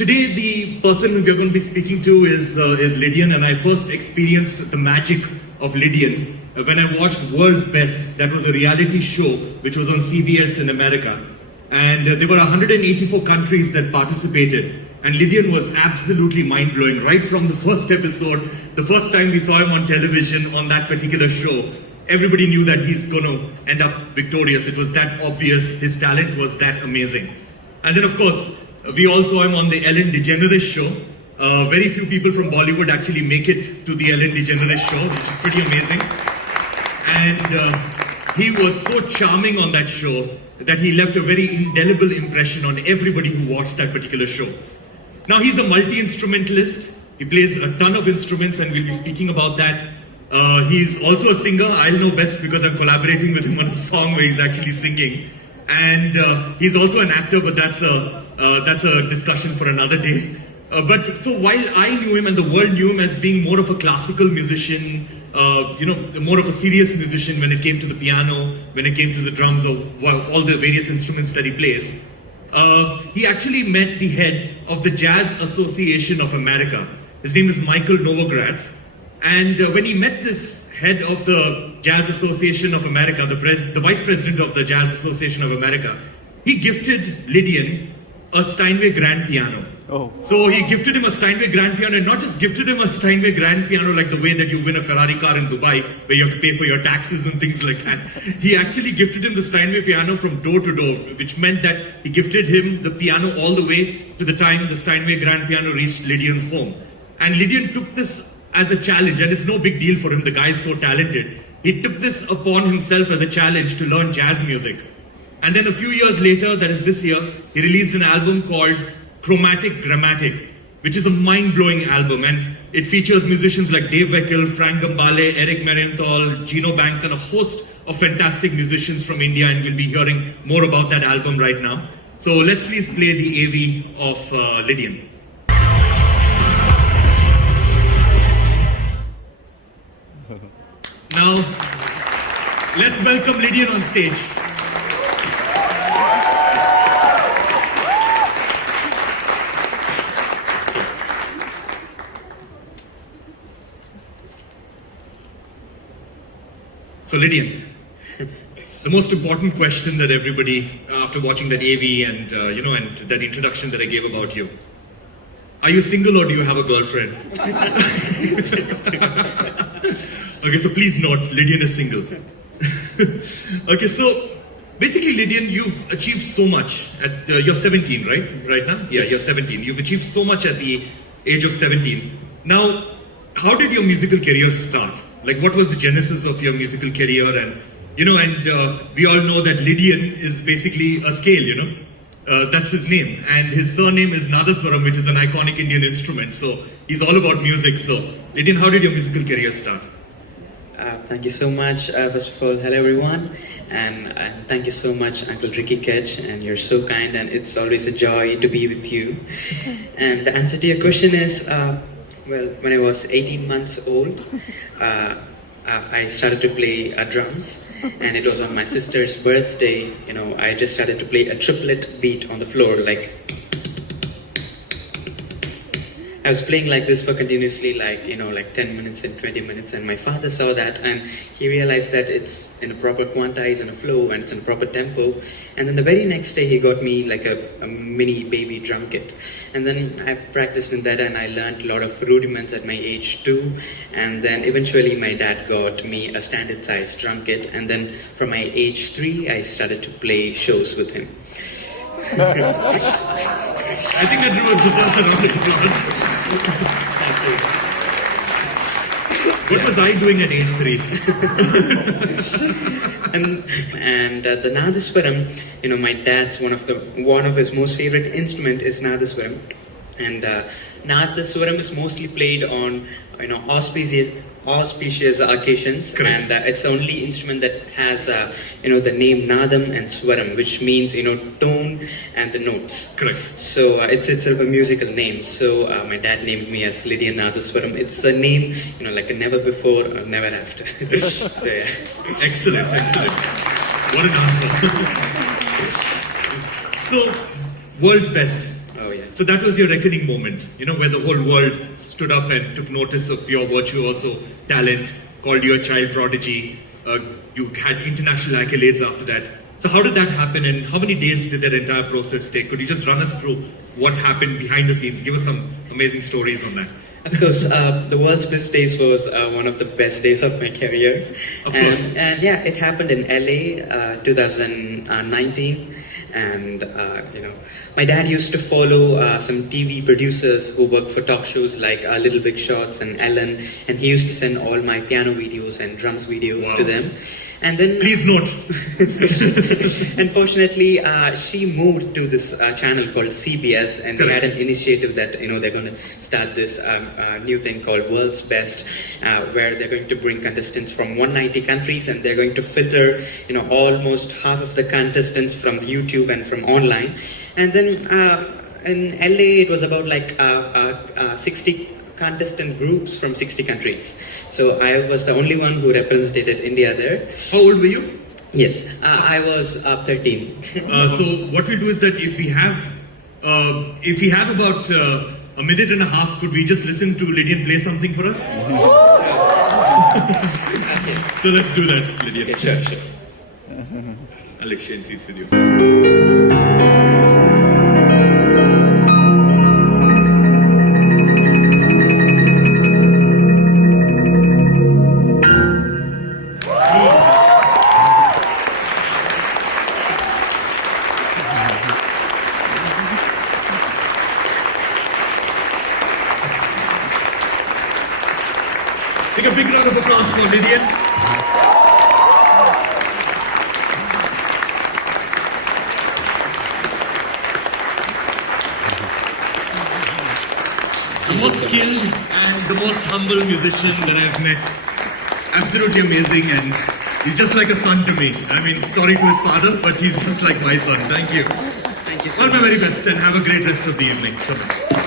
Today, the person we're going to be speaking to is Lydian, and I first experienced the magic of Lydian when I watched World's Best. That was a reality show which was on CBS in America. And there were 184 countries that participated. And Lydian was absolutely mind-blowing. Right from the first episode, the first time we saw him on television on that particular show, everybody knew that he's going to end up victorious. It was that obvious. His talent was that amazing. And then, of course, we all saw him on the Ellen DeGeneres show. Very few people from Bollywood actually make it to the Ellen DeGeneres show, which is pretty amazing. And he was so charming on that show that he left a very indelible impression on everybody who watched that particular show. Now, he's a multi-instrumentalist. He plays a ton of instruments, and we'll be speaking about that. He's also a singer. I'll know best because I'm collaborating with him on a song where he's actually singing. And he's also an actor, but that's a discussion for another day. But so while I knew him and the world knew him as being more of a classical musician, more of a serious musician when it came to the piano, when it came to the drums, or all the various instruments that he plays, he actually met the head of the Jazz Association of America. His name is Michael Novogratz. And when he met this head of the Jazz Association of America, the vice president of the Jazz Association of America, he gifted Lydian a Steinway grand piano. Oh. So he gifted him a Steinway grand piano, and not just gifted him a Steinway grand piano like the way that you win a Ferrari car in Dubai, where you have to pay for your taxes and things like that. He actually gifted him the Steinway piano from door to door, which meant that he gifted him the piano all the way to the time the Steinway grand piano reached Lydian's home. And Lydian took this as a challenge, and it's no big deal for him, the guy is so talented. He took this upon himself as a challenge to learn jazz music. And then a few years later, that is this year, he released an album called Chromatic Grammatic, which is a mind-blowing album, and it features musicians like Dave Weckl, Frank Gambale, Eric Marienthal, Gino Banks, and a host of fantastic musicians from India, and we'll be hearing more about that album right now. So let's please play the AV of Lydian. Now, let's welcome Lydian on stage. So Lydian, the most important question that everybody, after watching that AV and and that introduction that I gave about you, are you single or do you have a girlfriend? Okay, so please note, Lydian is single. Okay, so basically, Lydian, you've achieved so much at, you're 17, right? Right now? Yeah, you're 17. You've achieved so much at the age of 17. Now, how did your musical career start? Like, what was the genesis of your musical career? And, we all know that Lydian is basically a scale, that's his name. And his surname is Nadhaswaram, which is an iconic Indian instrument. So he's all about music. So, Lydian, how did your musical career start? Thank you so much. First of all, hello everyone, and thank you so much, Uncle Ricky Kej, and you're so kind, and it's always a joy to be with you. And the answer to your question is, well, when I was 18 months old, I started to play drums, and it was on my sister's birthday. I just started to play a triplet beat on the floor, like. I was playing like this for continuously like 10 minutes and 20 minutes, and my father saw that and he realized that it's in a proper quantize and a flow and it's in a proper tempo. And then the very next day he got me like a mini baby drum kit, and then I practiced in that and I learned a lot of rudiments at my age 2, and then eventually my dad got me a standard size drum kit, and then from my age 3 I started to play shows with him. I think that deserves a round of applause. What was I doing at age 3? and the Nadhaswaram, my dad's one of his most favorite instrument is Nadhaswaram, and Nadhaswaram is mostly played on auspicious occasions. Correct. And it's the only instrument that has the name Nadam and Swaram, which means tone and the notes. Correct. So it's itself a musical name. So my dad named me as Lydian Nadhaswaram. It's a name like a never before or never after. So yeah. Excellent. What an answer. So, world's best. Oh yeah. So that was your reckoning moment, you know, where the whole world stood up and took notice of your virtuoso talent, called you a child prodigy. You had international accolades after that. So how did that happen, and how many days did that entire process take? Could you just run us through what happened behind the scenes? Give us some amazing stories on that. Of course, the World's Best Days was one of the best days of my career. Of course. And yeah, it happened in LA, 2019. And you know, my dad used to follow some TV producers who worked for talk shows like Little Big Shots and Ellen, and he used to send all my piano videos and drums videos to them. And then, please note. unfortunately, she moved to this channel called CBS, and they had an initiative that, you know, they're going to start this new thing called World's Best, where they're going to bring contestants from 190 countries, and they're going to filter, you know, almost half of the contestants from YouTube and from online. And then in LA, it was about like 60 contestant groups from 60 countries. So I was the only one who represented India there. How old were you? Yes, I was 13. So what we do is that if we have about a minute and a half, could we just listen to Lydian play something for us? Okay. So let's do that, Lydian. Okay, sure. I'll exchange seats with you. Take a big round of applause for Lydian. The most skilled and the most humble musician that I've met. Absolutely amazing, and he's just like a son to me. I mean, sorry to his father, but he's just like my son. Thank you. Thank you so All much. my very best, and have a great rest of the evening. Bye-bye.